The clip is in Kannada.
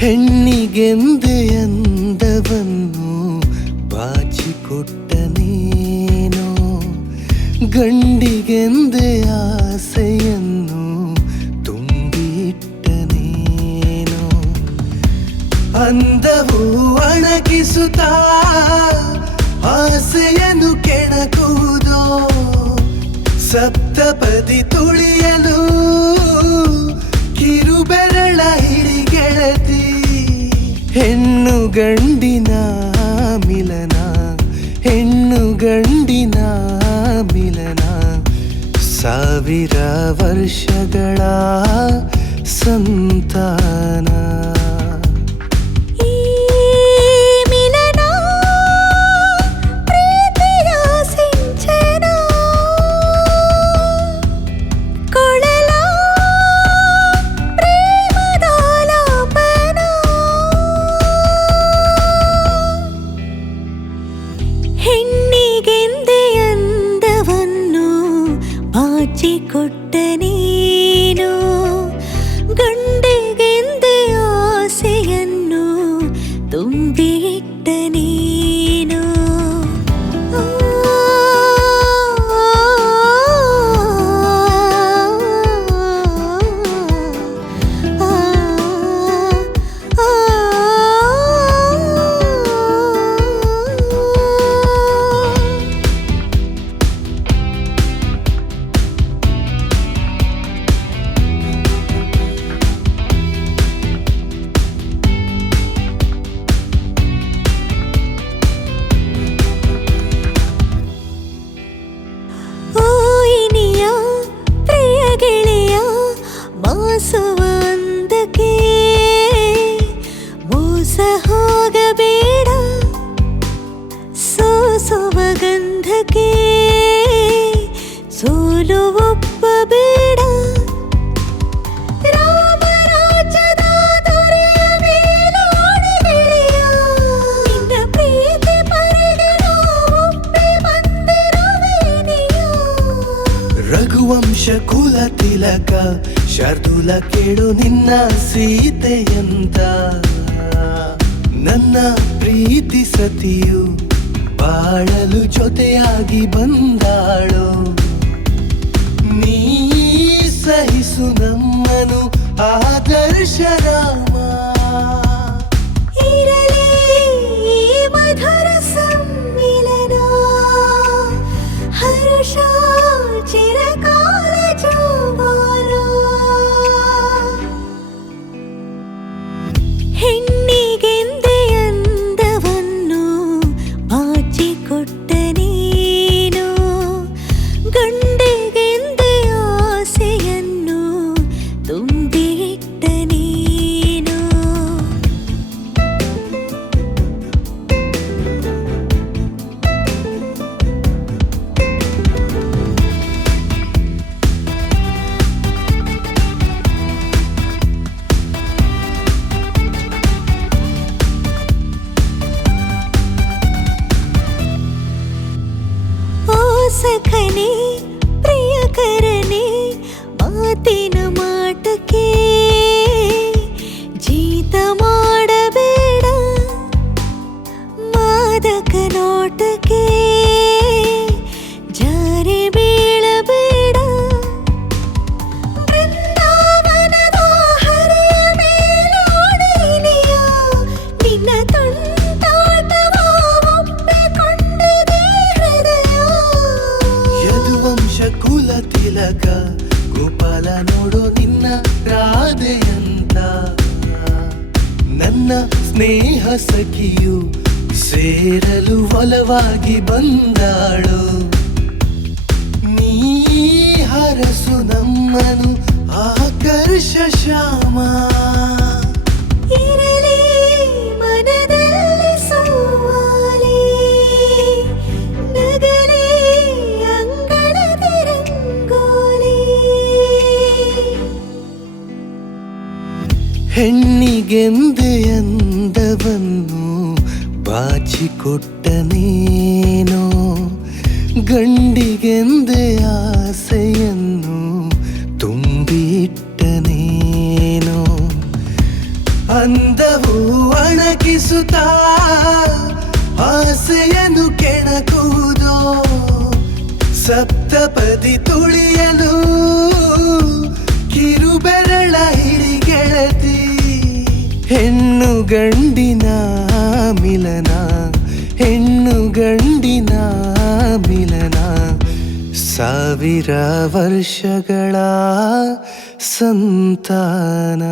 ಹೆಣ್ಣಿಗೆಂದೆ ಅಂದವನ್ನು ಬಾಚಿಕೊಟ್ಟನೇನೋ, ಗಂಡಿಗೆಂದೆ ಆಸೆಯನ್ನು ತುಂಬಿಟ್ಟನೇನೋ. ಅಂದವು ಅಣಗಿಸುತ್ತಾ ಆಸೆಯನ್ನು ಕೆಣಕುವುದೋ, ಸಪ್ತಪದಿ ತುಳಿಯಲು ಕಿರುಬೆರಳ ಹಿಡಿಗೆಳತಿ. ಹೆಣ್ಣು ಗಂಡಿನ ಮಿಲನ, ಹೆಣ್ಣು ಗಂಡಿನ ಮಿಲನ, ಸಾವಿರ ವರ್ಷಗಳ ಸಂತಾನ. ಹೆಣ್ಣಿಗೆಂದೆ ಅಂದವನ್ನು ಬಾಚಿಕೊಟ್ಟನೇನೋ, ಗಂಡಿಗೆಂದೆ ಆಸೆಯನ್ನು ತುಂಬಿಟ್ಟನೇನೋ. ಅಂದಕ್ಕೆ ಮೋಸ ಹೋಗಬೇಡ, ಸೋಸುವ ಗಂಧಕ್ಕೆ ಸೋಲು ಒಪ್ಪಬೇಡ. ರಾಮರಾಜ್ಯದ ದೊರೆಯ ಮೇಲಾಣೆ ಗೆಳೆಯ, ನಿನ್ನ ಪ್ರೀತಿ ಪರದೆ ಒಪ್ಪಿ ಬಂದಿರುವೆನೆಯ. ರಘುವಂಶ ಕುಲ ತಿಲಕ ಶಾರ್ದೂಲ ಕೇಳು ನಿನ್ನ ಸೀತೆಯಂತ, ನನ್ನ ಪ್ರೀತಿ ಸತಿಯು ಬಾಳಲು ಜೊತೆಯಾಗಿ ಬಂದಾಳು. ನೀ ಸಹಿಸು ನಮ್ಮನು ಆದರ್ಶ ರಾಮ, ಇರಲಿ ಮಧುರ ಸಮ್ಮಿಲನ, ಹರ್ಷ ಚಿರಕಾಲ ಜೋಪಾನ. ಹೆಣ್ಣಿಗೆಂದೆ ಅಂದವನ್ನು ಬಾಚಿಕೊಟ್ಟನೇನೋ, ಗಂಡಿಗೆಂದೆ ಆಸೆಯನ್ನು ತುಂಬಿಟ್ಟನೇನೋ. ಸಖನೆ ಪ್ರಿಯಕರನೆ ಮಾತಿನ ಮಾಟಕ್ಕೆ ಜೀತ ಮಾಡಬೇಡ, ಮಾದಕ ನೋಟಕ್ಕೆ ಜಾರಿ ಬೀಳಬೇಡ. ಬೃಂದಾವನದ ಹರೆಯ ಮೇಲಾಣೆನೆಯ, ನಿನ್ನ ತುಂಟಾಟವ ಒಪ್ಪಿಕೊಂಡಿದೆ ಹೃದಯ. ಯದುವಂಶ ಕುಲ ತಿಲಕ ಗೋಪಾಲ ನೋಡು ನಿನ್ನ ರಾಧೆಯಂತ, ನನ್ನ ಸ್ನೇಹ ಸಖಿಯು ಸೇರಲು ಒಲವಾಗಿ ಬಂದಾಳು. ನೀ ಹರಸು ನಮ್ಮನು ಆಕರ್ಷ ಶ್ಯಾಮ, ಇರಲಿ ಮನದಲ್ಲಿ ಸೋವಾಲೆ, ನಗಲಿ ಅಂಗಳದ ರಂಗೋಲಿ. ಹೆಣ್ಣಿಗೆಂದೆ ಅಂದವನ್ನು ಬಾಚಿಕೊಟ್ಟನೇನೋ, ಗಂಡಿಗೆಂದೆ ಆಸೆಯನ್ನು ತುಂಬಿಟ್ಟನೇನೋ. ಅಂದ ತುಳಿಯಲು ಕಿರುಬೆರಳ ಹಿಡಿಗೆಳತಿ ಹೆಣ್ಣು ಗಂಡಿನ ಮಿಲನ ಹೆಣ್ಣು ಗಂಡಿನ ಮಿಲನ ಸಾವಿರ ವರ್ಷಗಳ ಸಂತಾನ